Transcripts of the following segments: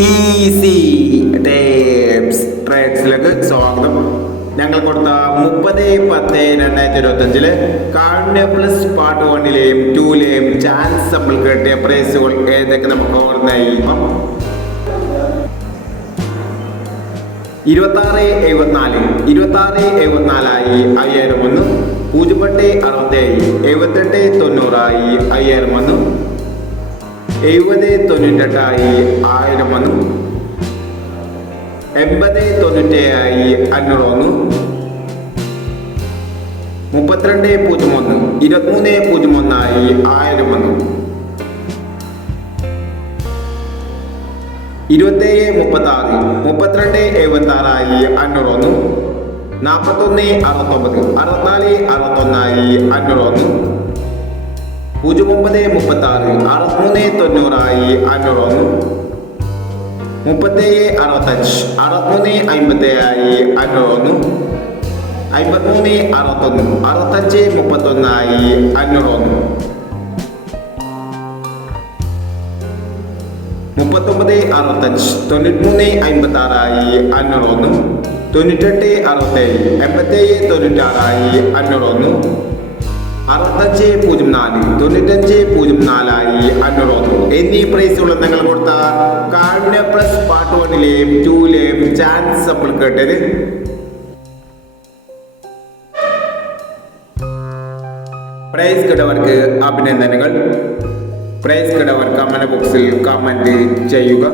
Easy tapes ട്രേഡ്സിലേക്ക് സ്വാഗതം. ഞങ്ങൾ കൊടുത്ത 30/10/2025 കാരുണ്യ പ്ലസ് പാർട്ട് 1-ലെയും 2-ലെയും ചാൻസ് നമ്മൾ കിട്ടിയ പ്രൈസുകൾ ഏതൊക്കെ നമുക്ക് ഓർമ്മയായി. 26/74 5001, 08/67 78/90 5001, 70/98 1001, 80/97 501, 32/01 23/01 1001, 27/36 32/76 501, 41/69 64/61 501, 09/36 63/90 501, 37/65 63/57 501, 53/61 65/31 501, 39/65 93/56 501, 98/67 87/96 501, 65/04 95/04 501 എന്നീ പ്രൈസുകൾ നിങ്ങൾ കൊടുത്ത കാരുണ്യ പ്ലസ് പാർട്ട് 1-ലെയും 2-ലെയും ചാൻസ് നമ്മൾ കേട്ടത്. പ്രൈസ് കിടവർക്ക് അഭിനന്ദനങ്ങൾ. പ്രൈസ് കിടവർ കമന്റ് ബോക്സിൽ കമന്റ് ചെയ്യുക.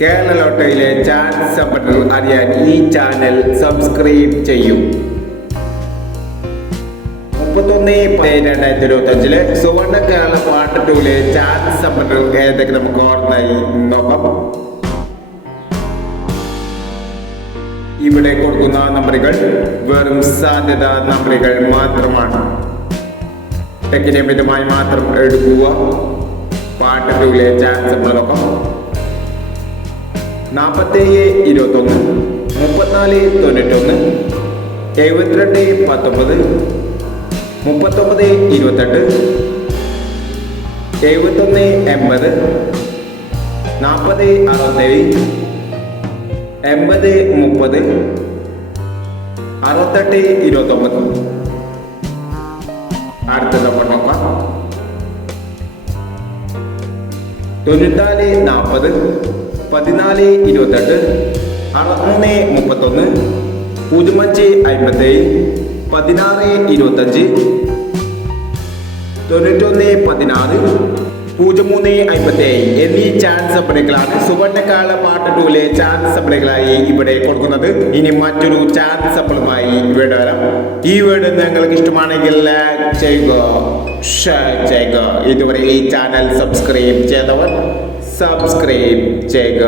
കേരള ലോട്ടറിയിലെ ചാൻസ് നമ്പർ അറിയാൻ ഈ ചാനൽ സബ്സ്ക്രൈബ് ചെയ്യും. 31/10/2025 സുവർണ്ണ കേരള പാർട്ട് 2-ലെ ചാൻസ് നമ്പർ ഏതൊക്കെ നമുക്ക് ഓർമ്മയായി നോക്കാം. ഇവിടെ കൊടുക്കുന്ന നമ്പറുകൾ വെറും സാധ്യത നമ്പറുകൾ മാത്രമാണ്. ടെക്കിനെ മിതമായി മാത്രം എടുക്കുക. പാർട്ട് 2-ലെ ചാൻസ് നമ്പർ നോക്കാം. 47/21 34/91 72/19 39/28 71/80 40/67 80/30 68/29. അടുത്ത നമ്പർ നോക്കാം. 94/40 14/28 63/31 05/57 16/25 91/16 03/57 എന്നീ ചാൻസ് നമ്പറുകളാണ് സുവർണ്ണക്കാല പാർട്ട് 2-ലെ ചാൻസ് നമ്പറുകളായി ഇവിടെ കൊടുക്കുന്നത്. ഇനി മറ്റൊരു ചാൻസ് നമ്പറുമായി ഇവിടെ വരാം. ഈ വീഡിയോ നിങ്ങൾക്ക് ഇഷ്ടമാണെങ്കിൽ ലൈക്ക് ചെയ്യുക, ഷെയർ ചെയ്യുക. ഇതുവരെ ഈ ചാനൽ സബ്സ്ക്രൈബ് ചെയ്തവർ സബ്സ്ക്രൈബ് ചെയ്യുക.